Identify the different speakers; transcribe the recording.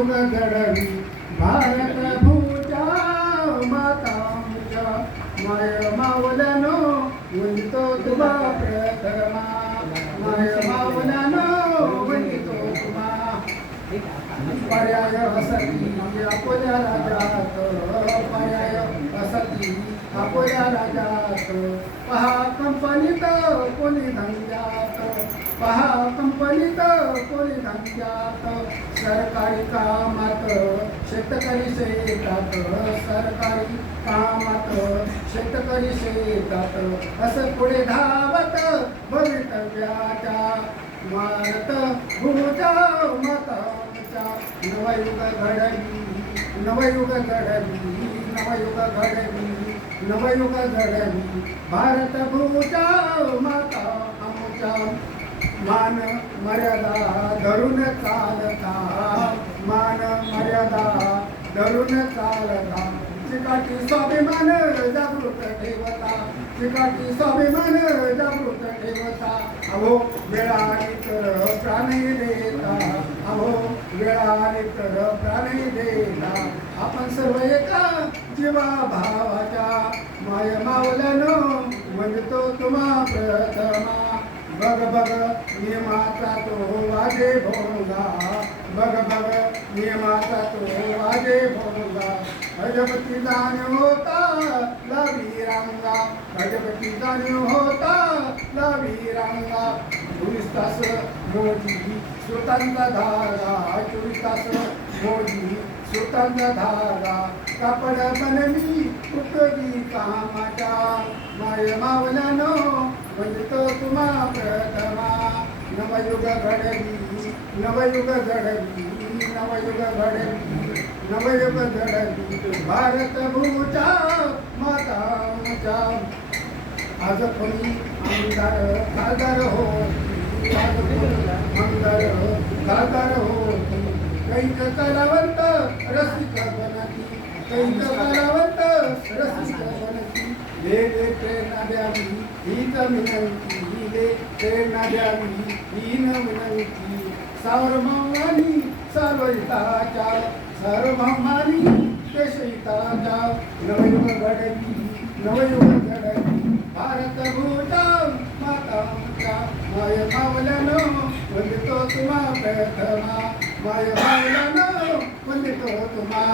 Speaker 1: नवयुग घडवी भारत भूच्या मातांच्या माय मावल्यानो वंदितो तुमा प्रथमा माय मावल्यानो वंदितो तुमा पर्याय असती आपल्या राजात पर्याय असती आपल्या राजात पहा कंपनीत कोणी धंद्यात पहा कंपनीत कोणी धंद्यात सरकारी कामात शेतकरी शेतात सरकारी कामात शेतकरी शेतात असं पुढे धावत भवितव्याच्या मारत भूजा माताच्या नवयुग घडवी नवयुग घडवी नवयुग घडवी नवयुग घडवी भारत भूजा माता आमच्या मान मर्यादा धरून चालता. मान मर्यादा धरून चालता. चिकाटी स्वाभिमान जागृत ठेवता. चिकाटी स्वाभिमान जागृत ठेवता. अहो वेळाने तर प्राणी देता. अहो वेळाने तर प्राणी देता. आपण सर्व एका जीवा भावाच्या माय मावल्यानं म्हणतो तुम्हा प्रथमा बग बघ नियमाचा तो वाजे भोंगा भग बघ नियमाचा तो वाजे भोंगा गजपती जाण होता लवी रांगा। गजपती जाण होता लवी रांगा। चोवीस तास मोजी सुतांचा धारा। चोवीस तास मोजी सुतांचा धारा। कापड बनवी उपयोगी कामाच्या। माय मावल्यानं म्हणतो तुम्हा प्रथमा नवयुग घडवी नवयुग घडवी नवयुग घडवी नवयुग घडवी भारत भूचा माता आज कोणी आमदार खासदार हो आज कोणी आमदार खासदार हो कैक कलावंत रसिक बनती कैक कलावंत रसिक बनती देवे प्रेरणा द्यावी हीच विनंती हिले प्रेरणा द्यावी हीन विनंती सार्वभौमानी सार्वहिताच्या सार्वभौमानी देशहिताच्या नवयुग घडवी नवयुग घडवी भारत भूता माता माय मावल्यानं वंदितो तुम्हा प्रथमा माय मावल्यानं वंदितो तुम्हा.